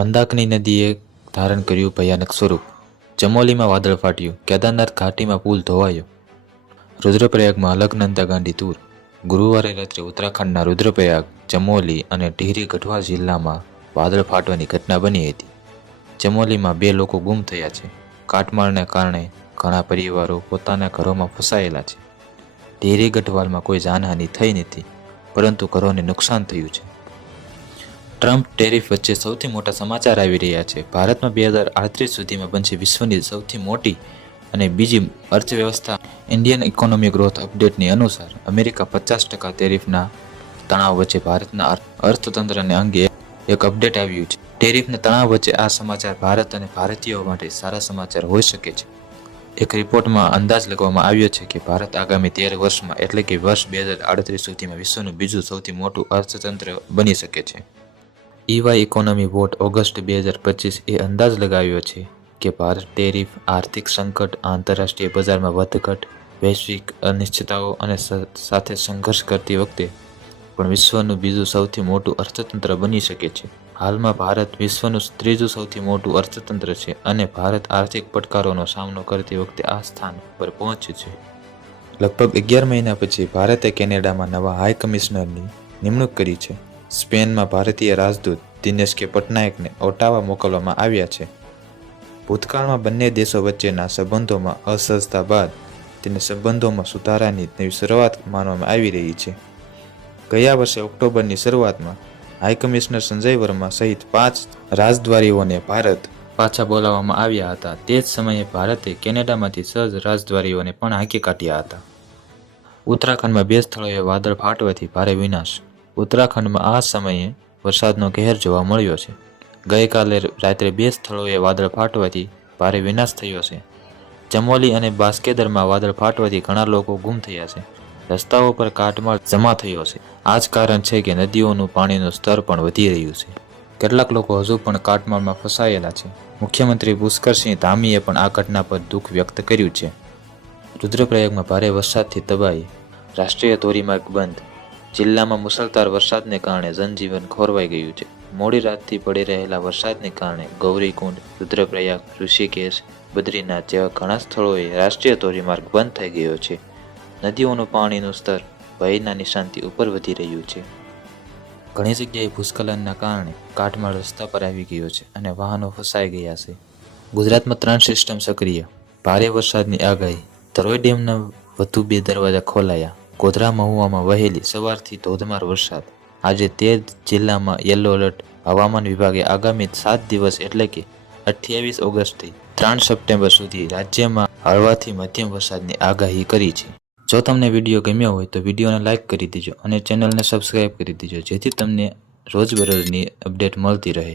મંદાકની નદીએ ધારણ કર્યું ભયાનક સ્વરૂપ. ચમોલીમાં વાદળ ફાટ્યું. કેદારનાથ ઘાટીમાં પુલ ધોવાયો. રુદ્રપ્રયાગમાં અલકનંદા ગાંધી તૂર. ગુરુવારે રાત્રે ઉત્તરાખંડના રુદ્રપ્રયાગ, ચમોલી અને ટિહરી ગઢવાલ જિલ્લામાં વાદળ ફાટવાની ઘટના બની હતી. ચમોલીમાં 2 લોકો ગુમ થયા છે. કાટમાળને કારણે ઘણા પરિવારો પોતાના ઘરોમાં ફસાયેલા છે. ટિહરી ગઢવાલમાં કોઈ જાનહાનિ થઈ નથી, પરંતુ ઘરોને નુકસાન થયું છે. ટ્રમ્પ ટેરિફ વચ્ચે સૌથી મોટા સમાચાર આવી રહ્યા છે. ભારતમાં 2038 સુધીમાં બનશે વિશ્વની સૌથી મોટી અને બીજી અર્થવ્યવસ્થા. ઇન્ડિયન ઇકોનોમી ગ્રોથ અપડેટની અનુસાર અમેરિકા 50% ટેરિફના તણાવ વચ્ચે ભારતના અર્થતંત્રને અંગે એક અપડેટ આવ્યું છે. ટેરિફના તણાવ વચ્ચે આ સમાચાર ભારત અને ભારતીયો માટે સારા સમાચાર હોઈ શકે છે. એક રિપોર્ટમાં અંદાજ લગાવવામાં આવ્યો છે કે ભારત આગામી 13 વર્ષમાં એટલે કે વર્ષ 2038 સુધીમાં વિશ્વનું બીજું સૌથી મોટું અર્થતંત્ર બની શકે છે. EY ઇકોનોમી વોટ ઓગસ્ટ 2025 એ અંદાજ લગાવ્યો છે કે ભારત ટેરિફ, આર્થિક સંકટ, આંતરરાષ્ટ્રીય બજારમાં વધઘટ, વૈશ્વિક અનિશ્ચિતતાઓ અને સાથે સંઘર્ષ કરતી વખતે પણ વિશ્વનું બીજું સૌથી મોટું અર્થતંત્ર બની શકે છે. હાલમાં ભારત વિશ્વનું 3જું સૌથી મોટું અર્થતંત્ર છે અને ભારત આર્થિક પડકારોનો સામનો કરતી વખતે આ સ્થાન પર પહોંચ્યું છે. લગભગ 11 મહિના પછી ભારતે કેનેડામાં નવા હાઈ કમિશનરની નિમણૂક કરી છે. સ્પેનમાં ભારતીય રાજદૂત દિનેશ કે પટનાયકને ઓટાવા મોકલવામાં આવ્યા છે. ભૂતકાળમાં બંને દેશો વચ્ચેના સંબંધોમાં અસહજતા બાદ તેને સંબંધોમાં સુધારાની નવી શરૂઆત માનવામાં આવી રહી છે. ગયા વર્ષે ઓક્ટોબરની શરૂઆતમાં હાઈકમિશનર સંજય વર્મા સહિત 5 રાજદ્વારીઓને ભારત પાછા બોલાવવામાં આવ્યા હતા. તે જ સમયે ભારતે કેનેડામાંથી 6 રાજદ્વારીઓને પણ હાંકી કાઢ્યા હતા. ઉત્તરાખંડમાં 2 સ્થળોએ વાદળ ફાટવાથી ભારે વિનાશ. ઉત્તરાખંડમાં આ સમયે વરસાદનો કહેર જોવા મળ્યો છે. ગઈકાલે રાત્રે 2 સ્થળોએ વાદળ ફાટવાથી ભારે વિનાશ થયો છે. ચમોલી અને બાસ્કેદરમાં વાદળ ફાટવાથી ઘણા લોકો ગુમ થયા છે. રસ્તાઓ પર કાટમાળ જમા થયો છે. આ જ કારણ છે કે નદીઓનું પાણીનું સ્તર પણ વધી રહ્યું છે. કેટલાક લોકો હજુ પણ કાટમાળમાં ફસાયેલા છે. મુખ્યમંત્રી પુષ્કરસિંહ ધામીએ પણ આ ઘટના પર દુઃખ વ્યક્ત કર્યું છે. રુદ્રપ્રયાગમાં ભારે વરસાદથી તબાહી. રાષ્ટ્રીય ધોરીમાર્ગ બંધ. જિલ્લામાં મુસળધાર વરસાદને કારણે જનજીવન ખોરવાઈ ગયું છે. મોડી રાતથી પડી રહેલા વરસાદને કારણે ગૌરીકુંડ, રુદ્રપ્રયાગ, ઋષિકેશ, બદ્રીનાથ જેવા ઘણા સ્થળોએ રાષ્ટ્રીય ધોરીમાર્ગ બંધ થઈ ગયો છે. નદીઓનું પાણીનું સ્તર ભયના નિશાનથી ઉપર વધી રહ્યું છે. ઘણી જગ્યાએ ભૂસ્ખલનના કારણે કાટમાળ રસ્તા પર આવી ગયો છે અને વાહનો ફસાઈ ગયા છે. ગુજરાતમાં 3 સિસ્ટમ સક્રિય. ભારે વરસાદની આગાહી. ધરોઈ ડેમના વધુ 2 દરવાજા ખોલાયા. ગોધરા મહુવામાં વહેલી સવારથી ધોધમાર વરસાદ. આજે 13 જિલ્લામાં યલો એલર્ટ. હવામાન વિભાગે આગામી 7 દિવસ એટલે કે 28 ઓગસ્ટથી 3 સપ્ટેમ્બર સુધી રાજ્યમાં હળવાથી મધ્યમ વરસાદની આગાહી કરી છે. જો તમને વિડીયો ગમ્યો હોય તો વિડીયોને લાઇક કરી દેજો અને ચેનલને સબસ્ક્રાઇબ કરી દેજો, જેથી તમને રોજબરોજની અપડેટ મળતી રહે.